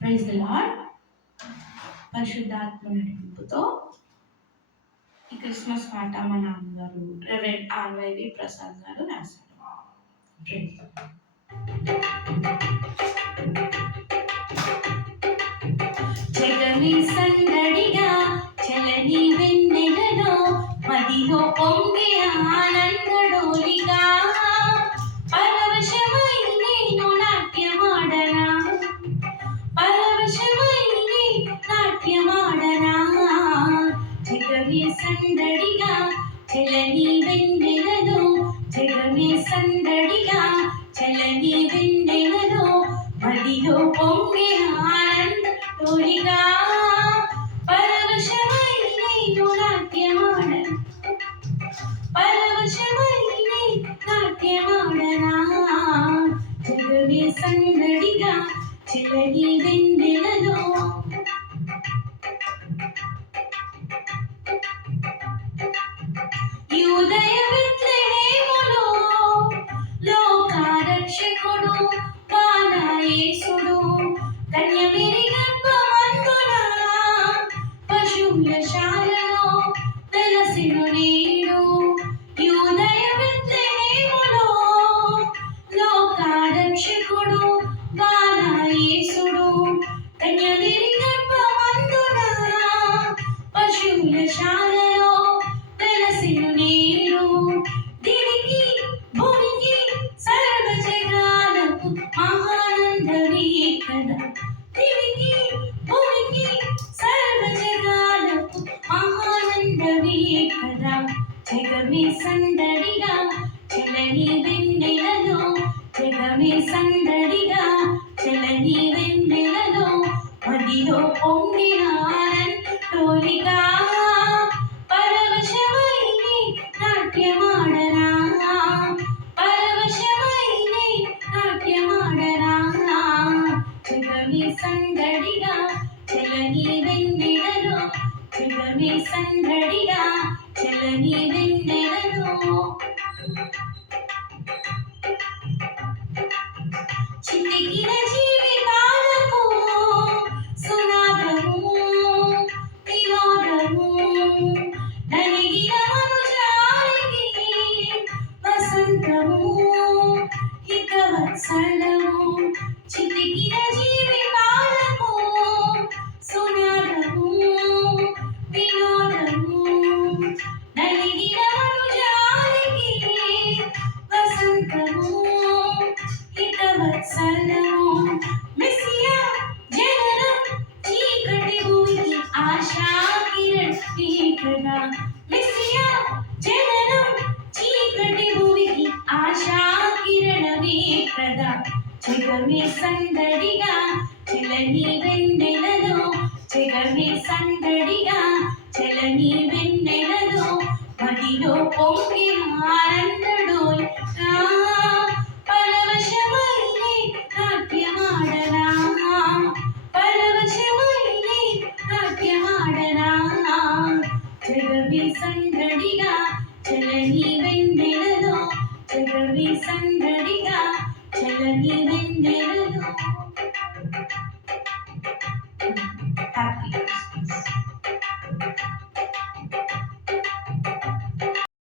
Praise the lord. పరిశుద్ధాత్మ నడిపింపుతో ఈ Christmas పాట మన అందరూ రెవరెండ్ ఆర్వైవి ప్రసాద్ గారు రాశారు. జగమి సందడిగా చలని వెన్నెలలో మదిలో పొంగే ఆనందడోలిగా పరవశమై నేను నాట్యమాడనా, పరవశమై నాట్యమాడనా. జగమి సందడిగా చలని వెన్నెలలో, జగమి సందడిగా చలని వెన్నెలలో మదిలో పొంగే ఆనందడోలిగా పరవశమై నేను నాట్యమాడనా, పరవశమై నాట్యమాడనా. జగమి సందడిగా చలని వెన్నెలలో యూదయ బెత్లెహేములో లోకరక్షకుడు బాల యేసుడు కన్యమేరీ గర్భమందున పశువుల శాలలో వెలసెను నేడు. యూదయ బెత్లెహేములో లోకరక్షకుడు బాల యేసుడు కన్యమేరీ గర్భమందున పశువుల శాలలో వెలసెను నేడు. దివికి భూమికి సర్వ జగాలకు మహానందమే కదా, దివికి భూమికి సర్వ జగాలకు మహానందమే కదా. జగమి సందడిగా చలని వెన్నెలలో, జగమి సందడిగా చలని వెన్నెలలో మదిలో పొంగిన ఆనందడోలిగా పరవశమై నాట్యమాడనా, పరవశమై నాట్యమాడనా. జగమి సందడిగా చలని వెన్నెలలో, జగమి సందడిగా చలని వెన్నెలలో చితికిన జీవితాలకు సునాదము వినోదము, నలిగిన మనుజానికి వసంతము హితవత్సలము. చితికిన జీవితాలకు సునాదము వినోదము, నలిగిన మనుజానికి వసంతము హితవత్సలము. మెస్సియా జననం చీకటి భూమికి ఆశా కిరణమే కదా, మెస్సియా జననం చీకటి భూమికి ఆశా కిరణమే కదా. జగమి సందడిగా చలని వెన్నెలలో, జగమి సందడిగా చలని వెన్నెలలో మదిలో పొంగే ఆనందడోలిగా పరవశమై నాట్యమాడనా, పరవశమై నాట్యమాడనా. జగమి సందడిగా చలని వెన్నెలలో, జగమి సందడిగా చలని